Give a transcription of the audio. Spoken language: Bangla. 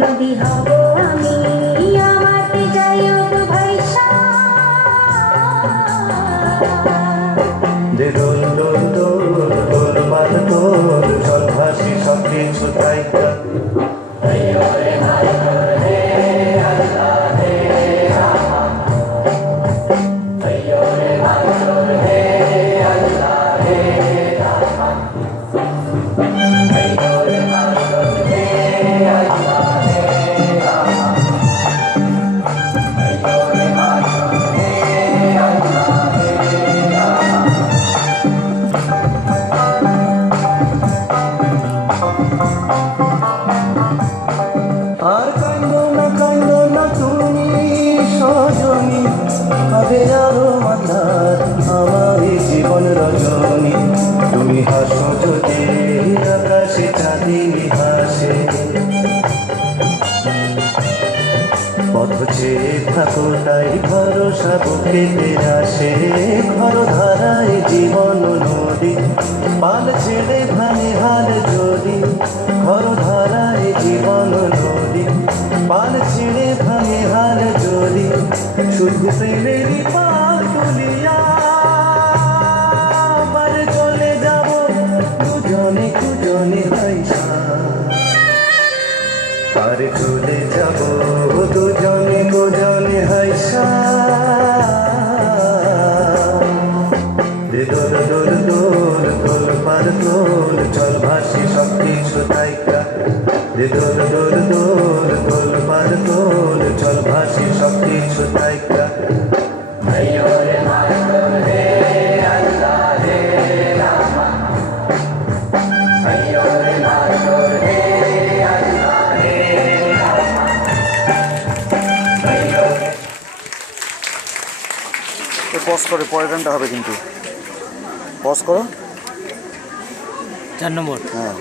নদী হব আমি আমাতে যাই ভাইসা দোল দোল দোল দোল বাদ দোল চল ভাসি সব কিছু তাই জীবন রজনী তুমি হাসো যদি আকাশে চাঁদিনী হাসে পথ চেয়ে থাকো তাই ভরসা বুকেতে আসে ঘর ধারায় জীবন নদী পাল ছেড়ে ভানে হাল যদি ঘর ধারায় জীবন নদী পাল ছেড়ে ভানে হাল যদি শুধু প্রেমেরই পাল তুলিয়া চলে যাব দুজনে দুজনে ভাইসা আর চলে যাব দুজনে দুজনে হাইসা দোল দোল দোল দোল পার দোল চল ভাসি সব কিছু তাইকা দোল দোল দোল দোল পার দোল চল ভাসি সব কিছু তাইকা পজ করে পরের গানটা হবে কিন্তু পজ করো 4 নম্বর। হ্যাঁ